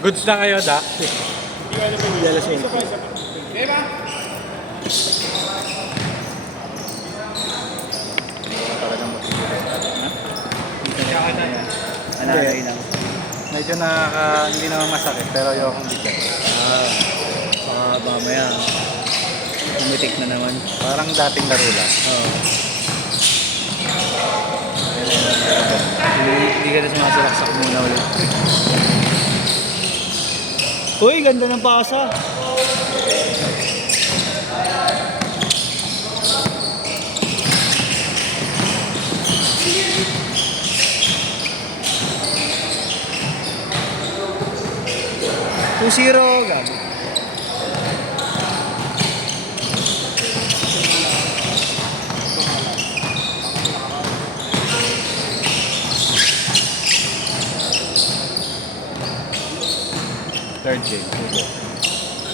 Goods na kayo, da? Yellow Saint. Talagang matigulas ka. Ha? Nanay lang. Medyo hindi naman masakit, pero ayokong bigyan. Mamaya. Umitik na naman. Parang dating laro lang. Oo. Hindi ka na sumasalaksak muna ulit. Uy, ganda ng pasa. Two-zero, gabi. Third game.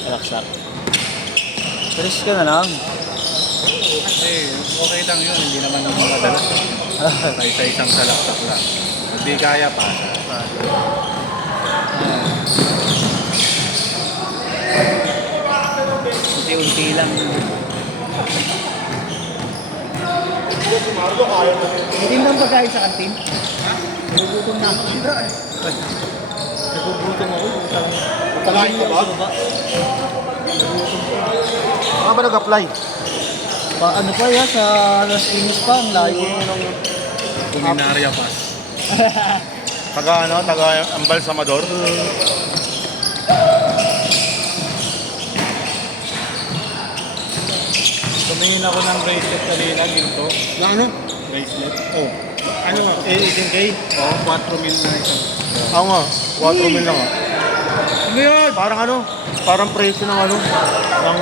Salaksak. Paris ka na lang. Kasi okay lang yun, hindi naman madala. Kaysa isang salaksak lang. Hindi kaya pa. Unti-unti lang. Hindi lang pagkain sa kantin? Nagugutom na ako. Nagugutom ako. Pagkain ka ba? Mga ba nag-apply? Ano pa yan? Sa Las Piñas pa. Ang layo. Culinaria pass. Taga Ambal Samador? Tumingin ako ng bracelet kanina, ginto. Na ano? Bracelet. Oh. Ano nga? 18K? Oo, 4 mil na isang. Ako nga, 4 mil lang nga. Ano yun? Parang ano? Parang presyo ng ano? Ng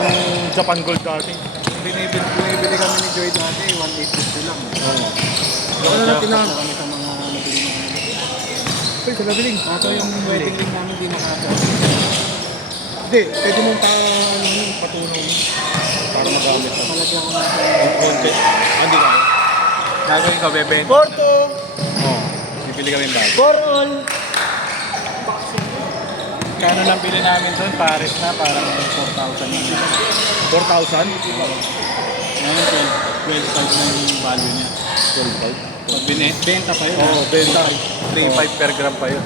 Japan Gold dati. Bumibili kami ni Joy dati, 1,850 lang. Oo. Ano na tinahan? Kami sa mga nabili na. Uy, sa labiling. Ito yung wedding ring namin, di makata. Hindi, pwede mong patunaw mo. Para magamit ka. Palagyan ko na sa Ang konti. Hindi ka. gagawin ko, bebenta. Porto! Oo. Bibili kami bago. For all! Kano lang bili namin doon? Paris na, parang 4,000 na. 4,000? Ngayon, 12,500 na yung value niya. 12,500. Pag benta pa yun. Oo, benta. 3,500 per gram pa yun.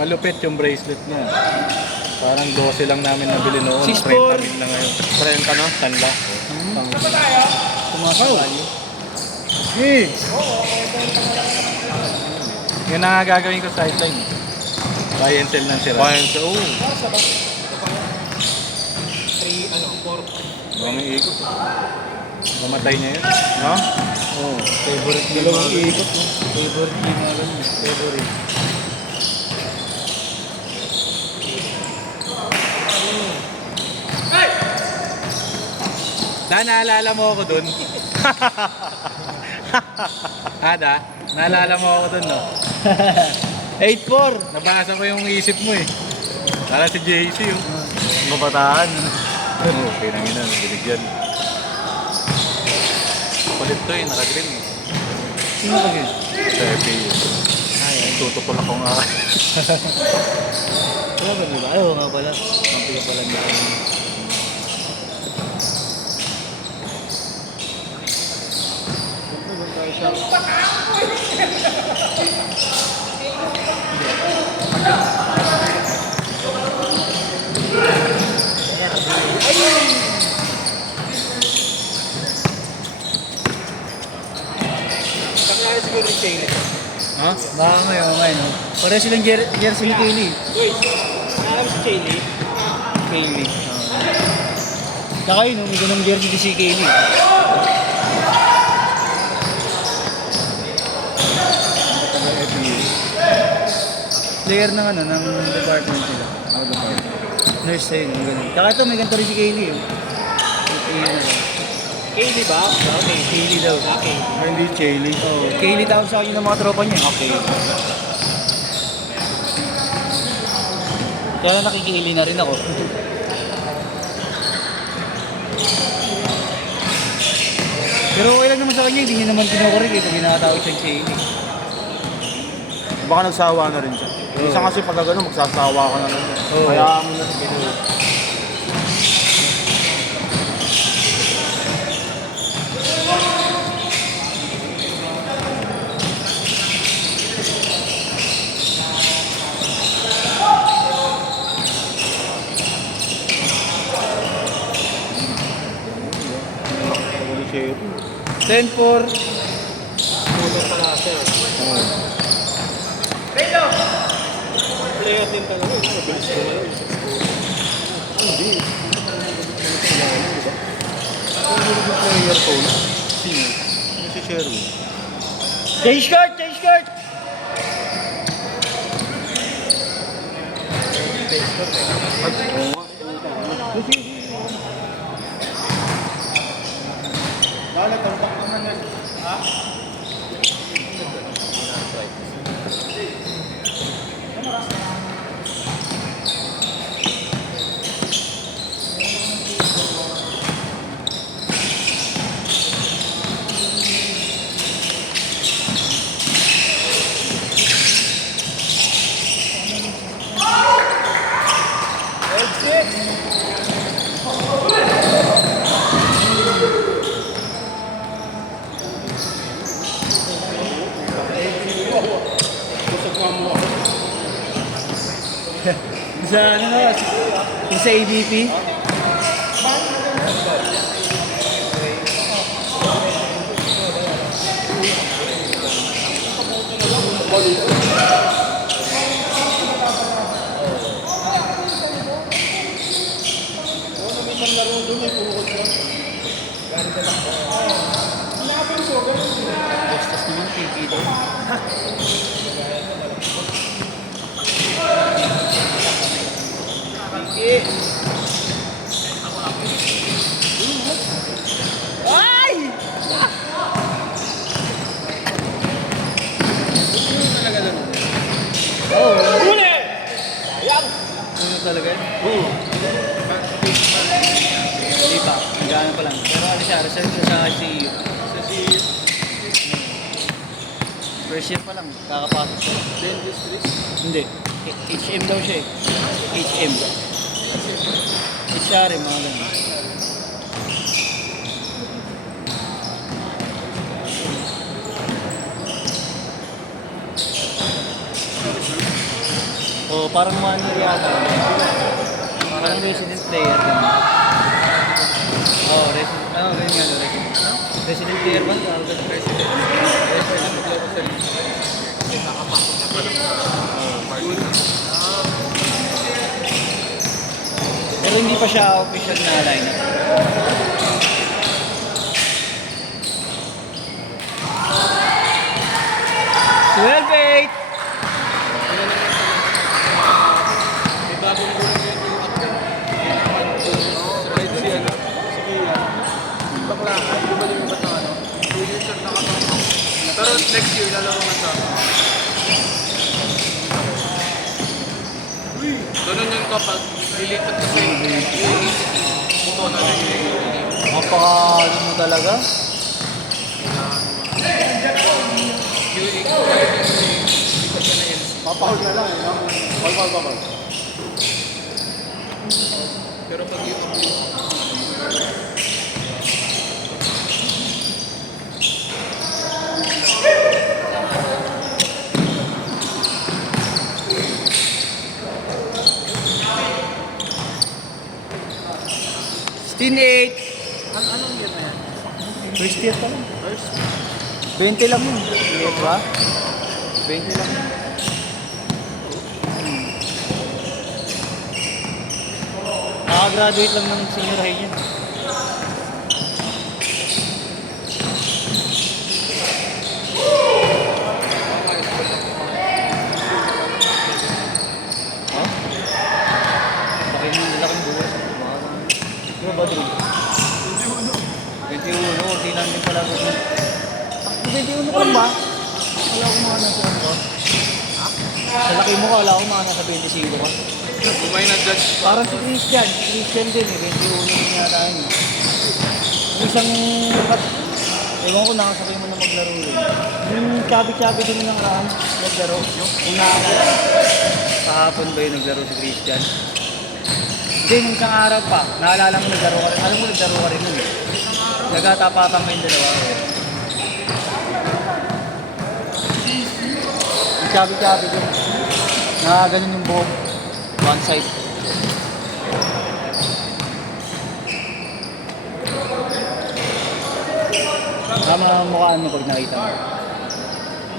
Malupit yung bracelet niya. Parang 12 lang namin nabili noon. 6,400. 30 mil na ngayon. 30 na? Tanla. Tumasa value. Hey! Yun na nga gagawin ko sideline. Buy and sell ng sira. Bayan sa, oo. Huwag may ikot. Mamatay niya yun. Ha? Oo. Favorite niya. Dalawang ikot. Favorite niya nga ganun. Favorite. Naalala mo ako dun? Ada? Naalala mo ako dun, no? 8-4. Nabasa ko yung isip mo eh. Para si JC, oh. Mabataan. Oo, pinangina, binigyan. Kulit to eh, naka-green eh. Sino ba yun? Sa FPU. Ay, tututol ako nga. Wala ba diba? Ay, oo nga pala. Kampi ka pala niya. Ha? Baka ngayon, no? Pareho silang jersey ni Kaylee. Kaylee. Saka yun, may ganong jersey din si Kaylee. Player ng ano, ng department nila. Ako department. Nurse sa'yo, yung ganun. Saka ito, may ganito rin si Kaylee. Kaylee ba? Okay, Kaylee daw. Okay. Hindi Chaley. Oh, Kaylee tawag sa akin ng mga tropa niya. Okay. Kaya nakikili na rin ako. Pero okay lang naman sa kanya, hindi niya naman kinukurik eh. Pag ginatawag siya chain eh. Baka nagsawa na rin siya. Minsan kasi pag gano'n, magsasawa ka na lang. Oo. Kaya mo na rin. Sherry. 10-4. Tulog pala siya. Player din talaga. Mabilis ko na yun. Hindi. Ang player ko na. Sino? Si Sherry. Change card! Change card! Dali, tambak naman yan. Ha? Sa ano na, sa ABP. Bastos naman, tiki daw. Ay! Oh, huli! Ayan! Ano talaga yun? Oo. Hindi pa, gano'n pa lang. Pero ano siya, reserve siya sa CU. Sa CU? First year pa lang, kakapasok pa lang. Dentistry? Hindi. HM daw siya eh. HM. HR mga ganun. Oh, parang 1 year yata. Parang resident player din. Oh, resident. Ano, ganyan nga, resident. Resident player ba? Tawag ka resident. Resident player sa kasi nakapasok na pa lang sa party. Pero hindi pa siya official na lineup. Twelve eight. Pero next year, lalaro ka sa ganun yung kapag lilipat kasi buto na lang Napaka mo talaga. Papahol na lang eh. Bal. pero pag yung 16-8. Anong year na yan? First year pa lang. 20 lang yun. Diba? 20 lang yun. Nakagraduate lang ng senior high yun. Ha? Laking buwas. Ano ba, Drew? 21, hindi lang din pala doon. 21 ka ba? Wala akong mga nasa ano. Ha? Sa laki mo ka, wala akong mga nasa 25 ka. Umay na judge. Parang si Christian din eh, 21 din yata yun. Yung isang Ewan ko, nakasabay mo na maglaro rin. Yung chabi-chabi din ng Ram, naglaro. Yung nakakala. Kahapon ba yung naglaro si Christian? Hindi, nung isang araw pa. Naalala mo naglaro ka rin. Alam mo naglaro ka rin nun eh. Nagkatapatan kayong dalawa. Yung chabi-chabi din. Ganun yung buhok. One side. Tama ang mukhaan mo pag nakita mo.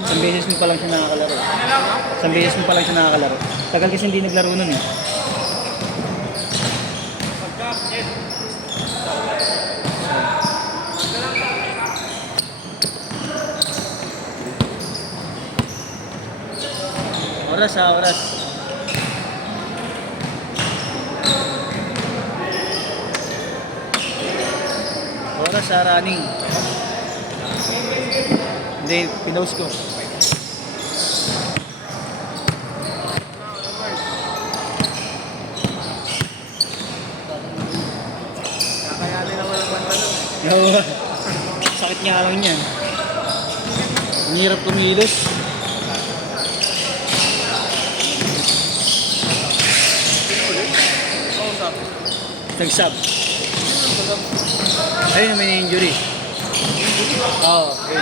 Isang beses mo pa lang siya nakakalaro. Isang beses mo pa lang siya nakakalaro. Tagal kasi hindi naglaro nun eh. Oras ha, oras. Oras ha, running. Hindi, pinost ko. Kakayanin naman ang pantalon. Oo. Sakit nga lang yan. Ang hirap kumilos. Nag-sub. Ayun, may na-injury. Oo, okay.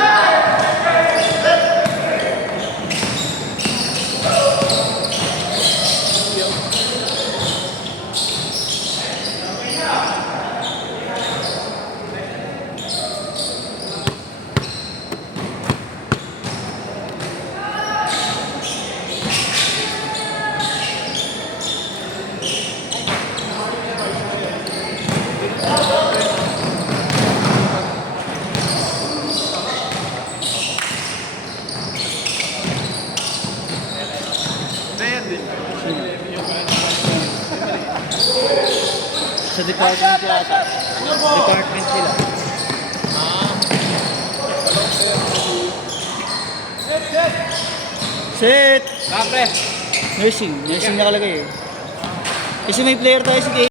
Sa department yata. Department nila. Set! Kapre! Nursing. Nursing nakalagay eh. Kasi may player tayo si